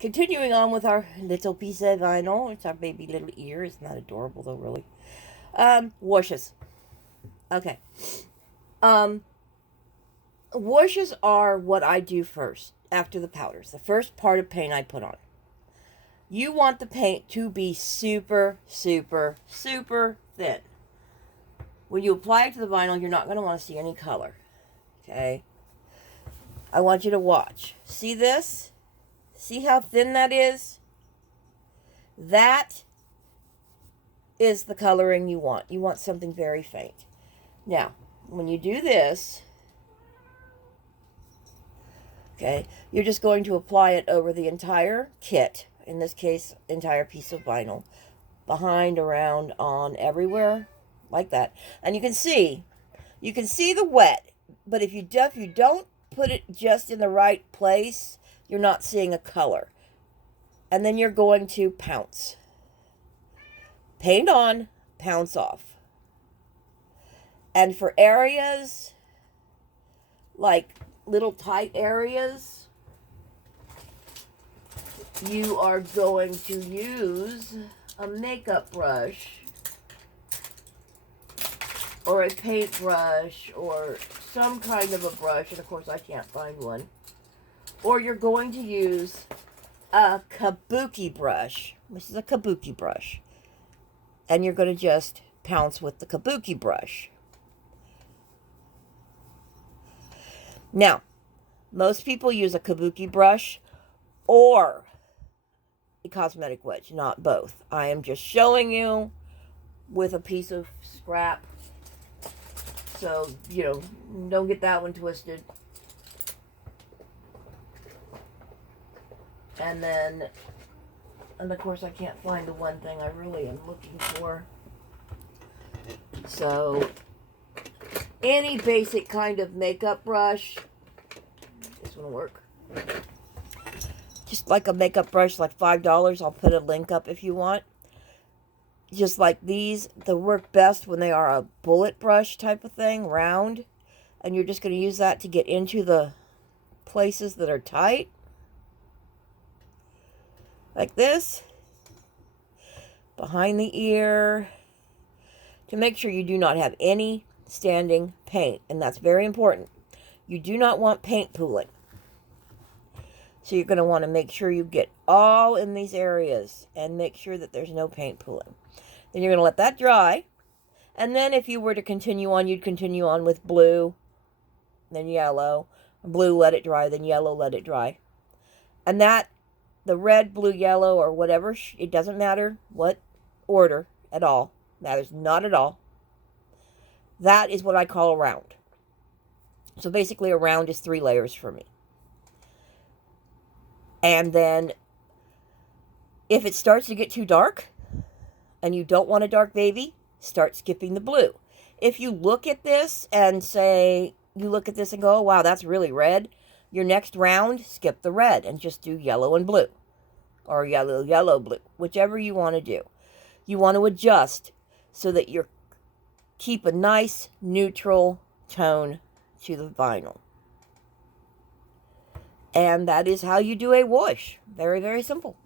Continuing on with our little piece of vinyl. It's our baby little ear. It's not adorable though, really. Washes. Okay. Um, Washes are what I do first after the powders. The first part of paint I put on. You want the paint to be super, super, super thin. When you apply it to the vinyl, you're not going to want to see any color. Okay? I want you to watch. See this? See how thin that is? That is the coloring you want. You want something very faint. Now, when you do this, okay, you're just going to apply it over the entire kit. In this case, entire piece of vinyl. Behind, around, on, everywhere. Like that. And you can see the wet. But if you don't put it just in the right place, you're not seeing a color. And then you're going to pounce. Paint on, pounce off. And for areas, like little tight areas, you are going to use a makeup brush or a paintbrush or some kind of a brush, and of course I can't find one. Or you're going to use a kabuki brush. This is a kabuki brush. And you're going to just pounce with the kabuki brush. Now, most people use a kabuki brush or a cosmetic wedge, not both. I am just showing you with a piece of scrap. So, don't get that one twisted. And of course I can't find the one thing I really am looking for. So, any basic kind of makeup brush, this one will work. Just like a makeup brush, like $5. I'll put a link up if you want. Just like these, they work best when they are a bullet brush type of thing, round. And you're just going to use that to get into the places that are tight. Like this. Behind the ear. To make sure you do not have any standing paint. And that's very important. You do not want paint pooling. So you're going to want to make sure you get all in these areas. And make sure that there's no paint pooling. Then you're going to let that dry. And then if you were to continue on, you'd continue on with blue. Then yellow. Blue, let it dry. Then yellow, let it dry. And that, the red, blue, yellow, or whatever, it doesn't matter what order at all. Matters not at all. That is what I call a round. So basically a round is 3 layers for me. And then if it starts to get too dark and you don't want a dark baby, start skipping the blue. If you look at this and say, you look at this and go, oh, wow, that's really red. Your next round, skip the red and just do yellow and blue. Or yellow, yellow, blue. Whichever you want to do. You want to adjust so that you keep a nice neutral tone to the vinyl. And that is how you do a wash. Very, very simple.